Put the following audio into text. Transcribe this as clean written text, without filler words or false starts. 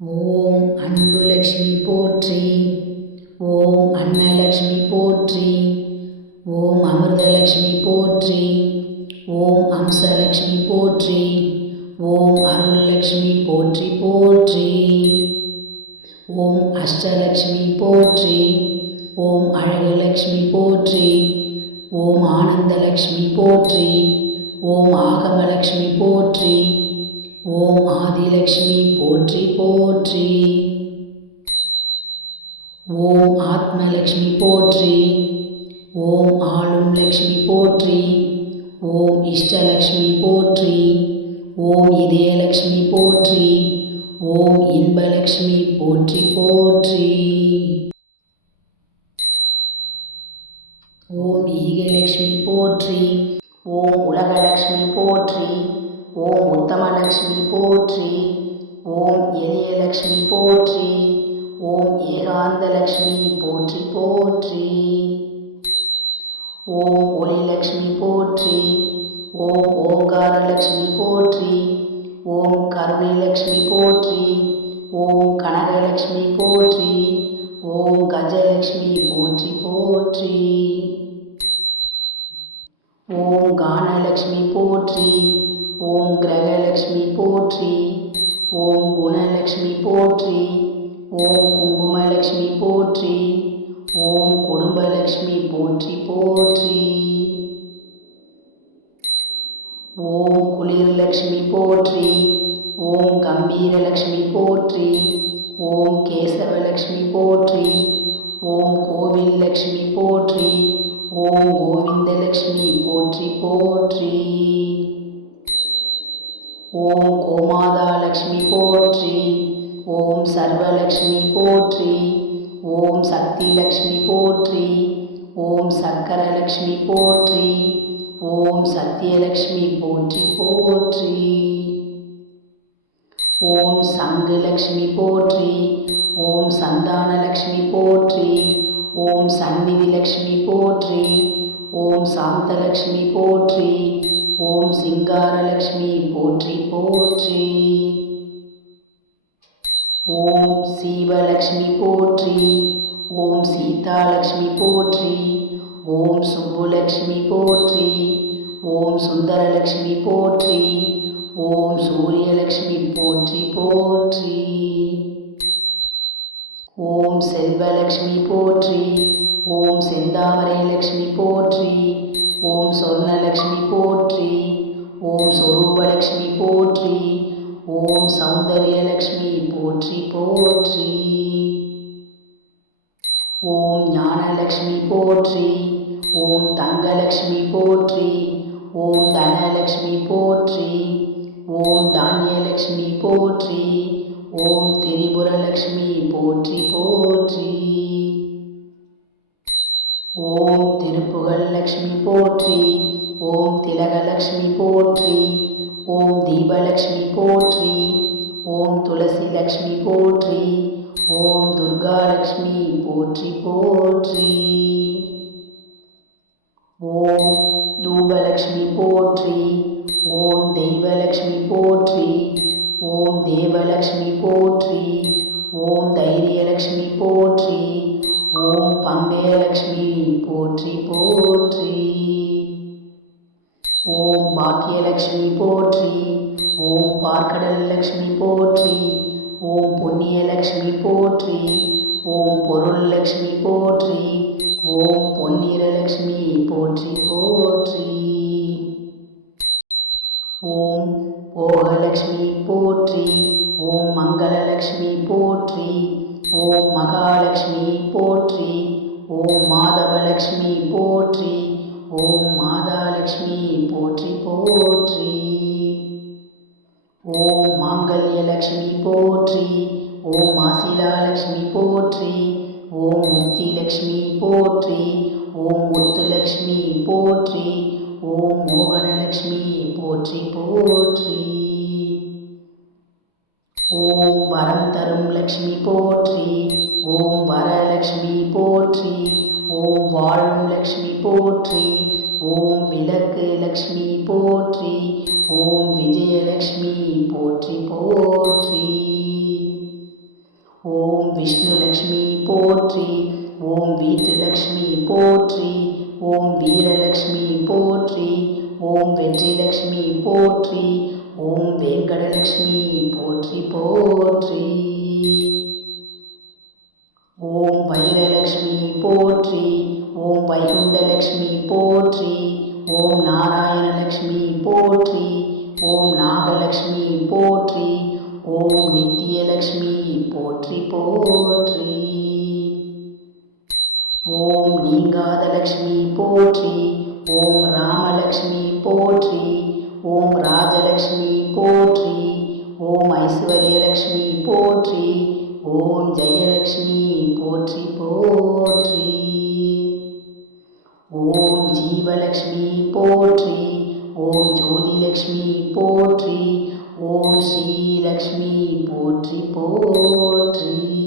ஓம் அன்புலக்ஷ்மி போற்றி. ஓம் அன்னலக்ஷ்மி போற்றி. ஓம் அமிர்தலக்ஷ்மி போற்றி. ஓம் அம்சலக்ஷ்மி போற்றி. ஓம் அருள்லக்ஷ்மி போற்றி போற்றி. ஓம் அஷ்டலக்ஷ்மி போற்றி. ஓம் அழகுலக்ஷ்மி போற்றி. ஓம் ஆனந்தலக்ஷ்மி போற்றி. ஓம் ஆகமலக்ஷ்மி போற்றி. ஓம் ஆதிலக்ஷ்மி போற்றி போற்றி. ஓம் ஆத்மலக்ஷ்மி போற்றி. ஓம் ஆளும் லக்ஷ்மி போற்றி. ஓம் இஷ்டலக்ஷ்மி போற்றி. ஓம் இதயலக்ஷ்மி போற்றி. ஓம் இன்பலக்ஷ்மி போற்றி போற்றி. ஓம் ஈகலக்ஷ்மி போற்றி. ஓம் உலகலக்ஷ்மி போற்றி. ஓம் உத்தமலக்ஷ்மி போற்றி. ஓம் எளியலக்ஷ்மி போற்றி. ஓம் ஏகாந்தலக்ஷ்மி போற்றி போற்றி. ஓம் ஒளிலக்ஷ்மி போற்றி. ஓம் ஓங்காரலக்ஷ்மி போற்றி. ஓம் கருணைலக்ஷ்மி போற்றி. ஓம் கனகலக்ஷ்மி போற்றி. ஓம் கஜலக்ஷ்மி போற்றி போற்றி. ஓம் கானலக்ஷ்மி போற்றி. ஓம் கிரகலக்ஷ்மி போற்றி. ஓம் குணலக்ஷ்மி போற்றி. ஓம் குங்குமலக்ஷ்மி போற்றி. ஓம் குடும்பலக்ஷ்மி போற்றி போற்றி. ஓம் குளிர்லக்ஷ்மி போற்றி. ஓம் கம்பீரலக்ஷ்மி போற்றி. ஓம் கேசவலக்ஷ்மி போற்றி. ஓம் கோவில் லக்ஷ்மி போற்றி. ஓம் கோவிந்தலக்ஷ்மி போற்றி போற்றி. ஓம் கோமாதாலக்ஷ்மி போற்றி. ஓம் சர்வலக்ஷ்மி போற்றி. ஓம் சக்திலக்ஷ்மி போற்றி. ஓம் சக்கரலக்ஷ்மி போற்றி. ஓம் சத்யலக்ஷ்மி போற்றி போற்றி. ஓம் சங்குலக்ஷ்மி போற்றி. ஓம் சந்தானலக்ஷ்மி போற்றி. ஓம் சந்நிதிலக்ஷ்மி போற்றி. ஓம் சாந்தலக்ஷ்மி போற்றி. ஓம் சிங்காரலக்ஷ்மி போற்றி போற்றி. ஓம் சீவலக்ஷ்மி போற்றி. ஓம் சீதாலக்ஷ்மி போற்றி. ஓம் சுப்புலக்ஷ்மி போற்றி. ஓம் சுந்தரலக்ஷ்மி போற்றி. ஓம் சூரியலக்ஷ்மி போற்றி போற்றி. ஓம் செல்வலக்ஷ்மி போற்றி. ஓம் செந்தாமரை லக்ஷ்மி போற்றி. ஓம் சொர்ணலக்ஷ்மி போற்றி. ஓம் சொரூபலக்ஷ்மி போற்றி. ஓம் சௌந்தர்யலக்ஷ்மி போற்றி போற்றி. ஓம் ஞானலக்ஷ்மி போற்றி. ஓம் தங்கலக்ஷ்மி போற்றி. ஓம் தனலக்ஷ்மி போற்றி. ஓம் தானியலக்ஷ்மி போற்றி. ஓம் திரிபுரலக்ஷ்மி போற்றி போற்றி. ஓம் திருப்புகழ்லக்ஷ்மி போற்றி. ஓம் திலகலக்ஷ்மி போற்றி. ஓம் தீபலக்ஷ்மி போற்றி. ஓம் துளசிலக்ஷ்மி போற்றி. ஓம் துர்காலக்ஷ்மி போற்றி போற்றி. ஓம் தூபலக்ஷ்மி போற்றி. ஓம் தெய்வலக்ஷ்மி போற்றி. ஓம் தேவலக்ஷ்மி போற்றி. ஓம் தைரியலக்ஷ்மி போற்றி. ஓம் பங்கயலக்ஷ்மி போற்றி போற்றி. ஓம் பாக்கியலக்ஷ்மி போற்றி. ஓம் பார்க்கடல் லக்ஷ்மி போற்றி. ஓம் புண்ணியலக்ஷ்மி போற்றி. ஓம் பொருள் லக்ஷ்மி போற்றி. ஓம் பொன்னிறலக்ஷ்மி போற்றி போற்றி. ஓம் போகலக்ஷ்மி போற்றி. ஓம் மங்களலக்ஷ்மி போற்றி. ஓம் மகாலட்சுமி போற்றி. ஓம் மாதவலக்ஷ்மி போற்றி. ஓம் மாதாலட்சுமி போற்றி போற்றி. ஓம் மாங்கல்யலக்ஷ்மி போற்றி. ஓம் மாசிலாலக்ஷ்மி போற்றி. ஓம் முக்திலக்ஷ்மி போற்றி. ஓம் முத்துலக்ஷ்மி போற்றி. ஓம் மோகனலக்ஷ்மி போற்றி போற்றி. ஓம் வரம் தரும் லக்ஷ்மி போற்றி. ஓம் வரலக்ஷ்மி போற்றி. ஓம் வாழும் லக்ஷ்மி போற்றி. ஓம் விளக்கு லக்ஷ்மி போற்றி. ஓம் விஜயலக்ஷ்மி போற்றி போற்றி. விஷ்ணு லக்ஷ்மி போற்றி. ஓம் வீட்டு லக்ஷ்மி போற்றி. ஓம் வீரலக்ஷ்மி போற்றி. ஓம் வெற்றி லக்ஷ்மி போற்றி. ஓம் வெங்கடலக்ஷ்மி போற்றி போற்றி. ஓம் வைரலக்ஷ்மி போற்றி. ஓம் வைகுண்டலக்ஷ்மி போற்றி. ஓம் நாராயணலக்ஷ்மி போற்றி. ஓம் நாகலக்ஷ்மி போற்றி. ஓம் நித்தியலக்ஷ்மி போற்றி போற்றி. ஓம் நீங்காத லக்ஷ்மி போற்றி. ஓம் ராமலக்ஷ்மி போற்றி. ஓம் ராஜலக்ஷ்மி போற்றி. ஓம் ஐஸ்வர்யலக்ஷ்மி போற்றி. ஓம் ஜெயலக்ஷ்மி போற்றி போற்றி. ஓம் ஜீவலக்ஷ்மி போற்றி. ஓம் ஜோதிலக்ஷ்மி போற்றி. ஓம் ஸ்ரீலக்ஷ்மி போற்றி போற்றி.